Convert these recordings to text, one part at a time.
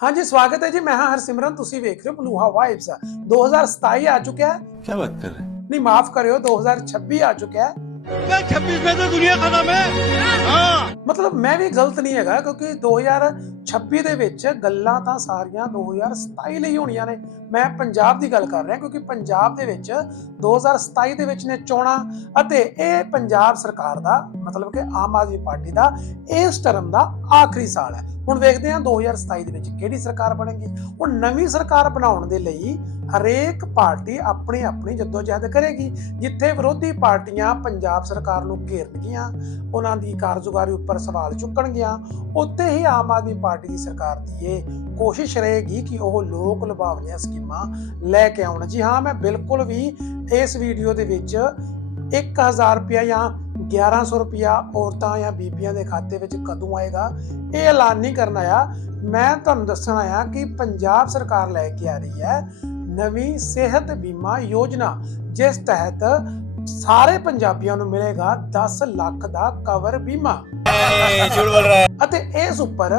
ਹਾਂਜੀ ਸਵਾਗਤ ਹੈ ਜੀ। ਮੈਂ ਹਾਂ ਹਰਸਿਮਰਨ ਤੁਸੀਂ ਵੇਖ ਰਹੇ ਹੋ ਮਲੂਹਾ ਵਾਈਬਸ 2027 ਆ ਚੁੱਕਿਆ ਹੈ। ਕੀ ਬਾਤ ਕਰ ਰਹੇ ਨਹੀਂ ਮਾਫ ਕਰਿਓ 2026 ਆ ਚੁੱਕਿਆ ਹੈ। ਮੈਂ ਮਤਲਬ ਮੈਂ ਵੀ ਗਲਤ ਨਹੀਂ ਹੈਗਾ, ਕਿਉਂਕਿ 2026 ਦੇ ਵਿੱਚ ਗੱਲਾਂ ਤਾਂ ਸਾਰੀਆਂ 2027 ਲਈ ਹੋਣੀਆਂ ਨੇ। ਮੈਂ ਪੰਜਾਬ ਦੀ ਗੱਲ ਕਰ ਰਿਹਾ, ਕਿਉਂਕਿ ਪੰਜਾਬ ਦੇ ਵਿੱਚ 2027 ਦੇ ਵਿੱਚ ਨੇ ਚੋਣਾਂ, ਅਤੇ ਇਹ ਪੰਜਾਬ ਸਰਕਾਰ ਦਾ, ਮਤਲਬ ਕਿ ਆਮ ਆਦਮੀ ਪਾਰਟੀ ਦਾ, ਇਸ ਟਰਮ ਦਾ ਆਖਰੀ ਸਾਲ ਹੈ। ਹੁਣ ਵੇਖਦੇ ਹਾਂ 2027 ਦੇ ਵਿੱਚ ਕਿਹੜੀ ਸਰਕਾਰ ਬਣੇਗੀ। ਉਹ ਨਵੀਂ ਸਰਕਾਰ ਬਣਾਉਣ ਦੇ ਲਈ ਹਰੇਕ ਪਾਰਟੀ ਆਪਣੀ ਆਪਣੀ ਜਦੋਜਹਿਦ ਕਰੇਗੀ, ਜਿੱਥੇ ਵਿਰੋਧੀ ਪਾਰਟੀਆਂ ਪੰਜਾਬ ਸਰਕਾਰ ਨੂੰ ਘੇਰਨਗੀਆਂ, ਉਹਨਾਂ ਦੀ ਕਾਰਜਗੁਜ਼ਾਰੀ ਉੱਪਰ ਸਵਾਲ ਚੁੱਕਣਗੀਆਂ, ਉੱਥੇ ਹੀ ਆਮ ਆਦਮੀ ਪਾਰਟੀ ਦੀ ਸਰਕਾਰ ਦੀ ਇਹ ਕੋਸ਼ਿਸ਼ ਰਹੇਗੀ ਕਿ ਉਹ ਲੋਕ ਲੁਭਾਵਣੀਆਂ ਸਕੀਮਾਂ ਲੈ ਕੇ ਆਉਣ। ਜੀ ਹਾਂ, ਮੈਂ ਬਿਲਕੁਲ ਵੀ ਇਸ ਵੀਡੀਓ ਦੇ ਵਿੱਚ 1000 ਰੁਪਇਆ ਜਾਂ 1100 ਰੁਪਇਆ ਔਰਤਾਂ ਜਾਂ ਬੀਬੀਆਂ ਦੇ ਖਾਤੇ ਵਿੱਚ ਕਦੋਂ ਆਏਗਾ, ਇਹ ਐਲਾਨ ਨਹੀਂ ਕਰਨਾ ਆ ਮੈਂ ਤੁਹਾਨੂੰ ਦੱਸਣਾ ਆ ਕਿ ਪੰਜਾਬ ਸਰਕਾਰ ਲੈ ਕੇ ਆ ਰਹੀ ਹੈ ਨਵੀਂ ਸਿਹਤ ਬੀਮਾ ਯੋਜਨਾ ਜਿਸ ਤਹਿਤ ਸਾਰੇ ਪੰਜਾਬੀਆਂ ਨੂੰ ਮਿਲੇਗਾ 10 ਲੱਖ ਦਾ ਕਵਰ ਬੀਮਾ। ਅਤੇ ਇਸ ਉੱਪਰ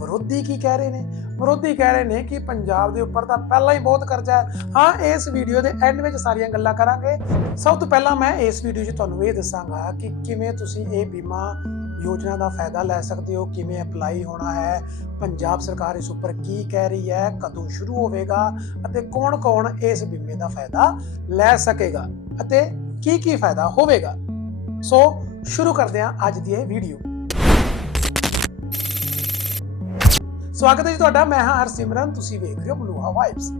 ਵਿਰੋਧੀ ਕੀ ਕਹਿ ਰਹੇ ਨੇ? ਵਿਰੋਧੀ ਕਹਿ ਰਹੇ ਨੇ ਕਿ ਪੰਜਾਬ ਦੇ ਉੱਪਰ ਤਾਂ ਪਹਿਲਾਂ ਹੀ ਬਹੁਤ ਕਰਜ਼ਾ ਹੈ। ਹਾਂ ਇਸ ਵੀਡੀਓ ਦੇ ਐਂਡ ਵਿੱਚ ਸਾਰੀਆਂ ਗੱਲਾਂ ਕਰਾਂਗੇ। ਸਭ ਤੋਂ ਪਹਿਲਾਂ ਮੈਂ ਇਸ ਵੀਡੀਓ 'ਚ ਤੁਹਾਨੂੰ ਇਹ ਦੱਸਾਂਗਾ ਕਿ ਕਿਵੇਂ ਤੁਸੀਂ ਇਹ ਬੀਮਾ ਯੋਜਨਾ ਦਾ ਫਾਇਦਾ ਲੈ ਸਕਦੇ ਹੋ, ਕਿਵੇਂ ਅਪਲਾਈ ਹੋਣਾ ਹੈ, ਪੰਜਾਬ ਸਰਕਾਰ ਇਸ ਉੱਪਰ ਕੀ ਕਹਿ ਰਹੀ ਹੈ, ਕਦੋਂ ਸ਼ੁਰੂ ਹੋਵੇਗਾ ਅਤੇ ਕੌਣ-ਕੌਣ ਇਸ ਬੀਮੇ ਦਾ ਫਾਇਦਾ ਲੈ ਸਕੇਗਾ ਅਤੇ ਕੀ ਕੀ ਫਾਇਦਾ ਹੋਵੇਗਾ। ਸੋ ਸ਼ੁਰੂ ਕਰਦੇ ਹਾਂ ਅੱਜ ਦੀ ਇਹ ਵੀਡੀਓ ਸਵਾਗਤ ਹੈ ਜੀ ਤੁਹਾਡਾ, ਮੈਂ ਹਾਂ ਹਰਸਿਮਰਨ, ਤੁਸੀਂ ਵੇਖ ਰਹੇ ਹੋ ਬਲੂਹਾ ਵਾਈਬਸ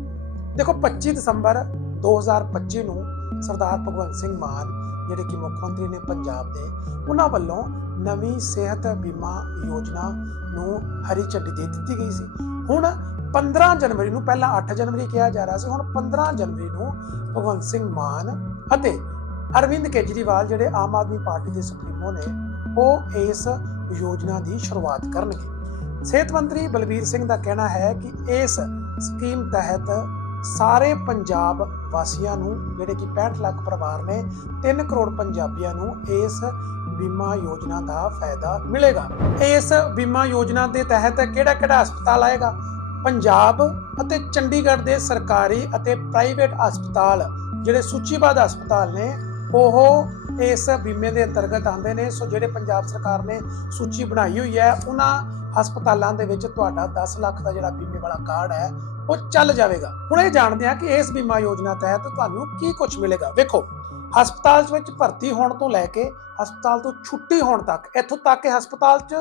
ਦੇਖੋ 25 ਦਸੰਬਰ 2025 ਨੂੰ ਸਰਦਾਰ ਭਗਵੰਤ ਸਿੰਘ ਮਾਨ, ਜਿਹੜੇ ਕਿ ਮੁੱਖ ਮੰਤਰੀ ਨੇ ਪੰਜਾਬ ਦੇ, ਉਹਨਾਂ ਵੱਲੋਂ ਨਵੀਂ ਸਿਹਤ ਬੀਮਾ ਯੋਜਨਾ ਨੂੰ ਹਰੀ ਝੰਡੀ ਦੇ ਦਿੱਤੀ ਗਈ ਸੀ। ਹੁਣ 15 ਜਨਵਰੀ ਨੂੰ, ਪਹਿਲਾਂ 8 ਜਨਵਰੀ ਕਿਹਾ ਜਾ ਰਿਹਾ ਸੀ, ਹੁਣ 15 ਜਨਵਰੀ ਨੂੰ ਭਗਵੰਤ ਸਿੰਘ ਮਾਨ ਅਤੇ ਅਰਵਿੰਦ ਕੇਜਰੀਵਾਲ ਜਿਹੜੇ ਆਮ ਆਦਮੀ ਪਾਰਟੀ ਦੇ ਸੁਪਰੀਮੋ ਨੇ, ਉਹ ਇਸ ਯੋਜਨਾ ਦੀ ਸ਼ੁਰੂਆਤ ਕਰਨਗੇ। ਸਿਹਤ ਮੰਤਰੀ ਬਲਬੀਰ ਸਿੰਘ ਦਾ ਕਹਿਣਾ ਹੈ ਕਿ ਇਸ ਸਕੀਮ ਤਹਿਤ ਸਾਰੇ ਪੰਜਾਬ ਵਾਸੀਆਂ ਨੂੰ, ਜਿਹੜੇ ਕਿ 65 ਲੱਖ ਪਰਿਵਾਰ ਨੇ 3 ਕਰੋੜ ਪੰਜਾਬੀਆਂ ਨੂੰ ਇਸ ਬੀਮਾ ਯੋਜਨਾ ਦਾ ਫਾਇਦਾ ਮਿਲੇਗਾ। ਇਸ ਬੀਮਾ ਯੋਜਨਾ ਦੇ ਤਹਿਤ ਕਿਹੜਾ ਕਿਹੜਾ ਹਸਪਤਾਲ ਆਏਗਾ? ਪੰਜਾਬ ਅਤੇ ਚੰਡੀਗੜ੍ਹ ਦੇ ਸਰਕਾਰੀ ਅਤੇ ਪ੍ਰਾਈਵੇਟ ਹਸਪਤਾਲ, ਜਿਹੜੇ ਸੂਚੀਬੱਧ ਹਸਪਤਾਲ ਨੇ ਉਹ ਇਸ ਬੀਮੇ ਦੇ ਅੰਤਰਗਤ ਆਉਂਦੇ ਨੇ। ਸੋ ਜਿਹੜੇ ਪੰਜਾਬ ਸਰਕਾਰ ਨੇ ਸੂਚੀ ਬਣਾਈ ਹੋਈ ਹੈ, ਉਹਨਾਂ ਹਸਪਤਾਲਾਂ ਦੇ ਵਿੱਚ ਤੁਹਾਡਾ 10 ਲੱਖ ਦਾ ਜਿਹੜਾ ਬੀਮੇ ਵਾਲਾ ਕਾਰਡ ਹੈ, ਉਹ ਚੱਲ ਜਾਵੇਗਾ। ਹੁਣ ਇਹ ਜਾਣਦੇ ਹਾਂ ਕਿ ਇਸ ਬੀਮਾ ਯੋਜਨਾ ਤਹਿਤ ਤੁਹਾਨੂੰ ਕੀ ਕੁਝ ਮਿਲੇਗਾ। ਵੇਖੋ ਹਸਪਤਾਲ ਵਿੱਚ ਭਰਤੀ ਹੋਣ ਤੋਂ ਲੈ ਕੇ ਹਸਪਤਾਲ ਤੋਂ ਛੁੱਟੀ ਹੋਣ ਤੱਕ, ਇੱਥੋਂ ਤੱਕ ਕਿ ਹਸਪਤਾਲ 'ਚ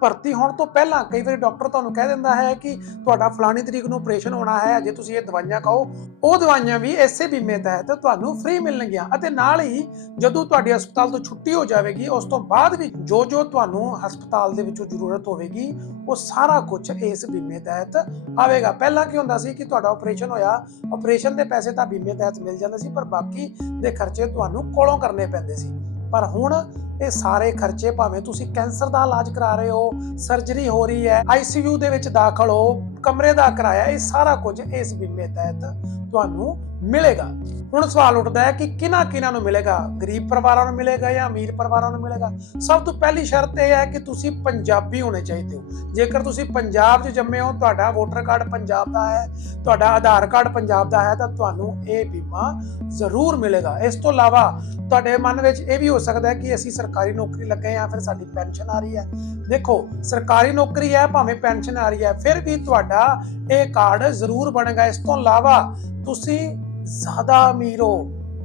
ਭਰਤੀ ਹੋਣ ਤੋਂ ਪਹਿਲਾਂ ਕਈ ਵਾਰੀ ਡਾਕਟਰ ਤੁਹਾਨੂੰ ਕਹਿ ਦਿੰਦਾ ਹੈ ਕਿ ਤੁਹਾਡਾ ਫਲਾਣੀ ਤਰੀਕ ਨੂੰ ਆਪਰੇਸ਼ਨ ਹੋਣਾ ਹੈ ਜੇ ਤੁਸੀਂ ਇਹ ਦਵਾਈਆਂ ਖਾਓ। ਉਹ ਦਵਾਈਆਂ ਵੀ ਇਸੇ ਬੀਮੇ ਤਹਿਤ ਤੁਹਾਨੂੰ ਫ੍ਰੀ ਮਿਲਣਗੀਆਂ ਅਤੇ ਨਾਲ ਹੀ ਜਦੋਂ ਤੁਹਾਡੀ ਹਸਪਤਾਲ ਤੋਂ ਛੁੱਟੀ ਹੋ ਜਾਵੇਗੀ, ਉਸ ਤੋਂ ਬਾਅਦ ਵੀ ਜੋ ਜੋ ਤੁਹਾਨੂੰ ਹਸਪਤਾਲ ਦੇ ਵਿੱਚੋਂ ਜ਼ਰੂਰਤ ਹੋਵੇਗੀ, ਉਹ ਸਾਰਾ ਕੁਝ ਇਸ ਬੀਮੇ ਤਹਿਤ ਆਵੇਗਾ। ਪਹਿਲਾਂ ਕੀ ਹੁੰਦਾ ਸੀ ਕਿ ਤੁਹਾਡਾ ਆਪਰੇਸ਼ਨ ਹੋਇਆ ਆਪਰੇਸ਼ਨ ਦੇ ਪੈਸੇ ਤਾਂ ਬੀਮੇ ਤਹਿਤ ਮਿਲ ਜਾਂਦੇ ਸੀ, ਪਰ ਬਾਕੀ ਦੇ ਖਰਚੇ ਤੁਹਾਨੂੰ ਕੋਲੋਂ ਕਰਨੇ ਪੈਂਦੇ ਸੀ। ਪਰ ਹੁਣ ਇਹ ਸਾਰੇ ਖਰਚੇ ਭਾਵੇਂ ਤੁਸੀਂ ਕੈਂਸਰ ਦਾ ਇਲਾਜ ਕਰਾ ਰਹੇ ਹੋ ਸਰਜਰੀ ਹੋ ਰਹੀ ਹੈ ਆਈਸੀਯੂ ਦੇ ਵਿੱਚ ਦਾਖਲ ਹੋ, ਕਮਰੇ ਦਾ ਕਿਰਾਇਆ, ਇਹ ਸਾਰਾ ਕੁਝ ਇਸ ਬੀਮੇ ਤਹਿਤ ਤੁਹਾਨੂੰ ਮਿਲੇਗਾ। ਹੁਣ ਸਵਾਲ ਉੱਠਦਾ ਹੈ ਕਿ ਕਿਹਨਾਂ ਕਿਹਨਾਂ ਨੂੰ ਮਿਲੇਗਾ? ਗਰੀਬ ਪਰਿਵਾਰਾਂ ਨੂੰ ਮਿਲੇਗਾ ਜਾਂ ਅਮੀਰ ਪਰਿਵਾਰਾਂ ਨੂੰ ਮਿਲੇਗਾ? ਸਭ ਤੋਂ ਪਹਿਲੀ ਸ਼ਰਤ ਇਹ ਹੈ ਕਿ ਤੁਸੀਂ ਪੰਜਾਬੀ ਹੋਣੇ ਚਾਹੀਦੇ ਹੋ। ਜੇਕਰ ਤੁਸੀਂ ਪੰਜਾਬ 'ਚ ਜੰਮੇ ਹੋ, ਤੁਹਾਡਾ ਵੋਟਰ ਕਾਰਡ ਪੰਜਾਬ ਦਾ ਹੈ, ਤੁਹਾਡਾ ਆਧਾਰ ਕਾਰਡ ਪੰਜਾਬ ਦਾ ਹੈ, ਤਾਂ ਤੁਹਾਨੂੰ ਇਹ ਬੀਮਾ ਜ਼ਰੂਰ ਮਿਲੇਗਾ। ਇਸ ਤੋਂ ਇਲਾਵਾ ਤੁਹਾਡੇ ਮਨ ਵਿੱਚ ਇਹ ਵੀ ਹੋ ਸਕਦਾ ਹੈ ਕਿ ਅਸੀਂ ਸਰਕਾਰੀ ਨੌਕਰੀ ਲੱਗੇ ਆ ਫਿਰ ਸਾਡੀ ਪੈਨਸ਼ਨ ਆ ਰਹੀ ਹੈ। ਦੇਖੋ ਸਰਕਾਰੀ ਨੌਕਰੀ ਹੈ ਭਾਵੇਂ ਪੈਨਸ਼ਨ ਆ ਰਹੀ ਹੈ ਫਿਰ ਵੀ ਤੁਹਾਡਾ ਇਹ ਕਾਰਡ ਜ਼ਰੂਰ ਬਣੇਗਾ। ਇਸ ਤੋਂ ਇਲਾਵਾ ਤੁਸੀਂ ਜ਼ਿਆਦਾ ਅਮੀਰ ਹੋ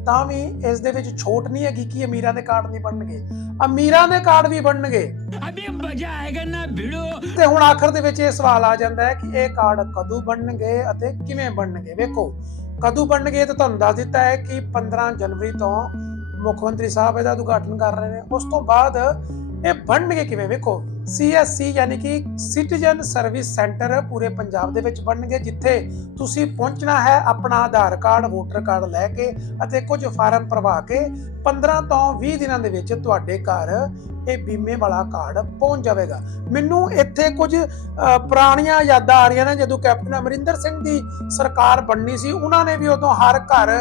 ਤਾਂ ਵੀ ਇਸ ਦੇ ਵਿੱਚ ਛੋਟ ਨਹੀਂ ਹੈਗੀ ਕਿ ਅਮੀਰਾਂ ਦੇ ਕਾਰਡ ਨਹੀਂ ਬਣਨਗੇ। ਅਮੀਰਾਂ ਦੇ ਕਾਰਡ ਵੀ ਬਣਨਗੇ। ਅਬੇ ਮਜ਼ਾ ਆਏਗਾ ਨਾ ਭਿੜੋ। ਤੇ ਹੁਣ ਆਖਰ ਦੇ ਵਿੱਚ ਇਹ ਸਵਾਲ ਆ ਜਾਂਦਾ ਹੈ ਕਿ ਇਹ ਕਾਰਡ ਕਦੋਂ ਬਣਨਗੇ ਅਤੇ ਕਿਵੇਂ ਬਣਨਗੇ? ਵੇਖੋ ਕਦੋਂ ਬਣਨਗੇ ਤਾਂ ਤੁਹਾਨੂੰ ਦੱਸ ਦਿੱਤਾ ਹੈ ਕਿ 15 ਜਨਵਰੀ ਤੋਂ ਮੁੱਖ ਮੰਤਰੀ ਸਾਹਿਬ ਇਹਦਾ ਉਦਘਾਟਨ ਕਰ ਰਹੇ ਨੇ। ਉਸ ਤੋਂ ਬਾਅਦ ਇਹ ਬਣਨਗੇ ਕਿਵੇਂ? ਵੇਖੋ CSC ਯਾਨੀ ਕਿ ਸਿਟੀਜ਼ਨ ਸਰਵਿਸ ਸੈਂਟਰ ਪੂਰੇ ਪੰਜਾਬ ਦੇ ਵਿੱਚ ਬਣਨਗੇ, ਜਿੱਥੇ ਤੁਸੀਂ ਪਹੁੰਚਣਾ ਹੈ ਆਪਣਾ ਆਧਾਰ ਕਾਰਡ, ਵੋਟਰ ਕਾਰਡ ਲੈ ਕੇ ਅਤੇ ਕੁਝ ਫਾਰਮ ਭਰਵਾ ਕੇ 15 ਤੋਂ 20 ਦਿਨਾਂ ਦੇ ਵਿੱਚ ਤੁਹਾਡੇ ਘਰ ਇਹ ਬੀਮੇ ਵਾਲਾ ਕਾਰਡ ਪਹੁੰਚ ਜਾਵੇਗਾ। ਮੈਨੂੰ ਇੱਥੇ ਕੁਝ ਪੁਰਾਣੀਆਂ ਯਾਦਾਂ ਆ ਰਹੀਆਂ ਨੇ, ਜਦੋਂ ਕੈਪਟਨ ਅਮਰਿੰਦਰ ਸਿੰਘ ਦੀ ਸਰਕਾਰ ਬਣਨੀ ਸੀ, ਉਹਨਾਂ ਨੇ ਵੀ ਉਦੋਂ ਹਰ ਘਰ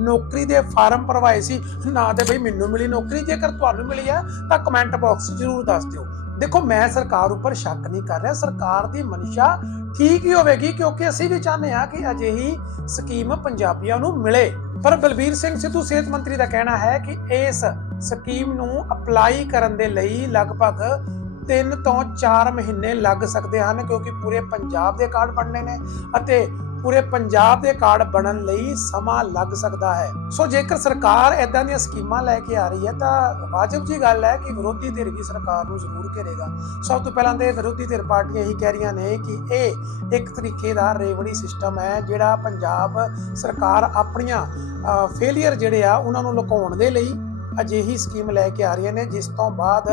ਨੌਕਰੀ ਦੇ ਫਾਰਮ ਭਰਵਾਏ ਸੀ। ਨਾ ਤੇ ਬਈ ਮੈਨੂੰ ਮਿਲੀ ਨੌਕਰੀ, ਜੇਕਰ ਤੁਹਾਨੂੰ ਮਿਲੀ ਹੈ ਤਾਂ ਕਮੈਂਟ ਬਾਕਸ ਜ਼ਰੂਰ ਦੱਸ ਦਿਓ। ਦੇਖੋ, ਮੈਂ ਸਰਕਾਰ ਉੱਪਰ ਸ਼ੱਕ ਨਹੀਂ ਕਰ ਰਿਹਾ। ਸਰਕਾਰ ਦੀ ਮਨਸ਼ਾ ਠੀਕ ਹੀ ਹੋਵੇਗੀ ਕਿਉਂਕਿ ਅਸੀਂ ਵੀ ਚਾਹੁੰਦੇ ਹਾਂ ਕਿ ਅਜਿਹੀ ਸਕੀਮ ਪੰਜਾਬੀਆਂ ਨੂੰ ਮਿਲੇ। ਪਰ ਬਲਬੀਰ ਸਿੰਘ ਸਿੱਧੂ ਸਿਹਤ ਮੰਤਰੀ ਦਾ ਕਹਿਣਾ ਹੈ ਕਿ ਇਸ ਸਕੀਮ ਨੂੰ ਅਪਲਾਈ ਕਰਨ ਦੇ ਲਈ ਲਗਭਗ 3 ਤੋਂ 4 ਮਹੀਨੇ ਲੱਗ ਸਕਦੇ ਹਨ ਕਿਉਂਕਿ ਪੂਰੇ ਪੰਜਾਬ ਦੇ ਕਾਰਡ ਬਣਨੇ ਨੇ ਅਤੇ ਪੂਰੇ ਪੰਜਾਬ ਦੇ ਕਾਰਡ ਬਣਨ ਲਈ ਸਮਾਂ ਲੱਗ ਸਕਦਾ ਹੈ। ਸੋ ਜੇਕਰ ਸਰਕਾਰ ਇਦਾਂ ਦੀਆਂ ਸਕੀਮਾਂ ਲੈ ਕੇ ਆ ਰਹੀ ਹੈ, ਤਾਂ ਵਾਜਬ ਜੀ ਗੱਲ ਹੈ ਕਿ ਵਿਰੋਧੀ ਧਿਰ ਵੀ ਸਰਕਾਰ ਨੂੰ ਜ਼ਰੂਰ ਘੇਰੇਗਾ। ਸਭ ਤੋਂ ਪਹਿਲਾਂ ਤੇ ਵਿਰੋਧੀ ਧਿਰ ਪਾਰਟੀਆਂ ਇਹੀ ਕਹਿ ਰਹੀਆਂ ਨੇ ਕਿ ਇਹ ਇੱਕ ਤਰੀਕੇ ਦਾ ਰੇਵੜੀ ਸਿਸਟਮ ਹੈ, ਜਿਹੜਾ ਪੰਜਾਬ ਸਰਕਾਰ ਆਪਣੀਆਂ ਫੇਲਿਅਰ ਜਿਹੜੇ ਆ, ਉਹਨਾਂ ਨੂੰ ਲੁਕਾਉਣ ਦੇ ਲਈ ਅਜਿਹੀ ਸਕੀਮ ਲੈ ਕੇ ਆ ਰਹੀਆਂ ਨੇ, ਜਿਸ ਤੋਂ ਬਾਅਦ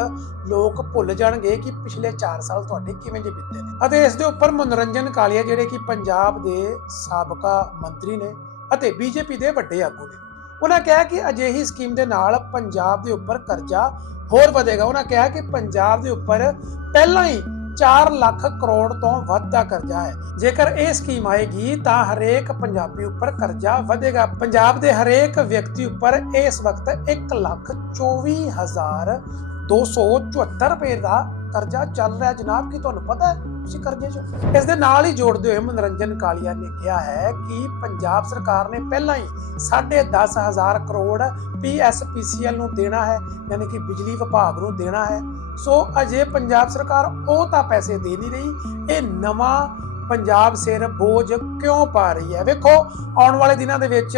ਲੋਕ ਭੁੱਲ ਜਾਣਗੇ ਕਿ ਪਿਛਲੇ 4 ਸਾਲ ਤੁਹਾਡੇ ਕਿਵੇਂ ਜੇ ਬੀਤੇ ਨੇ। ਅਤੇ ਇਸ ਦੇ ਉੱਪਰ ਮਨੋਰੰਜਨ ਕਾਲੀਆ ਜਿਹੜੇ ਕਿ ਪੰਜਾਬ ਦੇ ਸਾਬਕਾ ਮੰਤਰੀ ਨੇ ਅਤੇ ਬੀਜੇਪੀ ਦੇ ਵੱਡੇ ਆਗੂ ਨੇ। ਉਹਨਾਂ ਕਿਹਾ ਕਿ ਅਜਿਹੀ ਸਕੀਮ ਦੇ ਨਾਲ ਪੰਜਾਬ ਦੇ ਉੱਪਰ ਕਰਜ਼ਾ ਹੋਰ ਵਧੇਗਾ। ਉਹਨਾਂ ਕਿਹਾ ਕਿ ਪੰਜਾਬ ਦੇ ਉੱਪਰ ਪਹਿਲਾਂ ਹੀ 4 ਲੱਖ ਕਰੋੜ ਤੋਂ ਵੱਧ ਦਾ ਕਰਜ਼ਾ ਹੈ। ਜੇਕਰ ਇਹ ਸਕੀਮ ਆਏਗੀ, ਤਾਂ ਹਰੇਕ ਪੰਜਾਬੀ ਉੱਪਰ ਕਰਜ਼ਾ ਵਧੇਗਾ। ਪੰਜਾਬ ਦੇ ਹਰੇਕ ਵਿਅਕਤੀ ਉੱਪਰ ਇਸ ਵਕਤ 1 ਲੱਖ 24 ਹਜ਼ਾਰ 274 ਰੁਪਏ ਦਾ ਕਰਜ਼ਾ ਚੱਲ ਰਿਹਾ ਜਨਾਬ, ਕੀ ਤੁਹਾਨੂੰ ਪਤਾ ਹੈ? ਤੁਸੀਂ ਕਰਜ਼ੇ 'ਚ ਇਸ ਦੇ ਨਾਲ ਹੀ ਜੋੜਦੇ ਹੋਏ ਮਨੋਰੰਜਨ ਕਾਲੀਆ ਨੇ ਕਿਹਾ ਹੈ ਕਿ ਪੰਜਾਬ ਸਰਕਾਰ ਨੇ ਪਹਿਲਾਂ ਹੀ 10500 ਕਰੋੜ ਪੀਐਸਪੀਸੀਐਲ ਨੂੰ ਦੇਣਾ ਹੈ, ਯਾਨੀ ਕਿ ਬਿਜਲੀ ਵਿਭਾਗ ਨੂੰ ਦੇਣਾ ਹੈ। ਸੋ ਅਜੇ ਪੰਜਾਬ ਸਰਕਾਰ ਉਹ ਤਾਂ ਪੈਸੇ ਦੇ ਨਹੀਂ ਰਹੀ। ਇਹ ਨਵਾਂ ਪੰਜਾਬ ਸਿਰ ਬੋਝ ਕਿਉਂ ਪਾ ਰਹੀ ਹੈ? ਵੇਖੋ, ਆਉਣ ਵਾਲੇ ਦਿਨਾਂ ਦੇ ਵਿੱਚ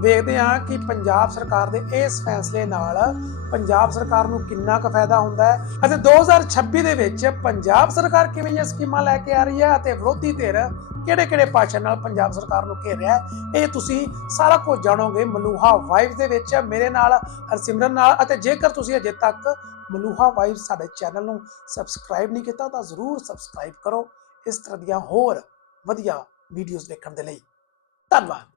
ਵੇਖਦੇ ਹਾਂ ਕਿ ਪੰਜਾਬ ਸਰਕਾਰ ਦੇ ਇਸ ਫੈਸਲੇ ਨਾਲ ਪੰਜਾਬ ਸਰਕਾਰ ਨੂੰ ਕਿੰਨਾ ਕੁ ਫਾਇਦਾ ਹੁੰਦਾ ਹੈ। ਅਤੇ 2026 ਦੇ ਵਿੱਚ ਪੰਜਾਬ ਸਰਕਾਰ ਕਿਵੇਂ ਦੀਆਂ ਸਕੀਮਾਂ ਲੈ ਕੇ ਆ ਰਹੀ ਹੈ ਅਤੇ ਵਿਰੋਧੀ ਧਿਰ ਕਿਹੜੇ ਕਿਹੜੇ ਭਾਸ਼ਣ ਨਾਲ ਪੰਜਾਬ ਸਰਕਾਰ ਨੂੰ ਘੇਰ ਰਿਹਾ ਹੈ, ਇਹ ਤੁਸੀਂ ਸਾਰਾ ਕੁਝ ਜਾਣੋਗੇ ਮਲੂਹਾ ਵਾਈਵ ਦੇ ਵਿੱਚ। ਮੇਰੇ ਨਾਲ ਹਰਸਿਮਰਨ ਨਾਲ ਅਤੇ ਜੇਕਰ ਤੁਸੀਂ ਅਜੇ ਤੱਕ ਮਲੂਹਾ ਵਾਈਵ ਸਾਡੇ ਚੈਨਲ ਨੂੰ ਸਬਸਕ੍ਰਾਈਬ ਨਹੀਂ ਕੀਤਾ ਤਾਂ ਜ਼ਰੂਰ ਸਬਸਕ੍ਰਾਈਬ ਕਰੋ ਇਸ ਤਰ੍ਹਾਂ ਦੀਆਂ ਹੋਰ ਵਧੀਆ ਵੀਡੀਓਜ਼ ਦੇਖਣ ਦੇ ਲਈ। ਧੰਨਵਾਦ।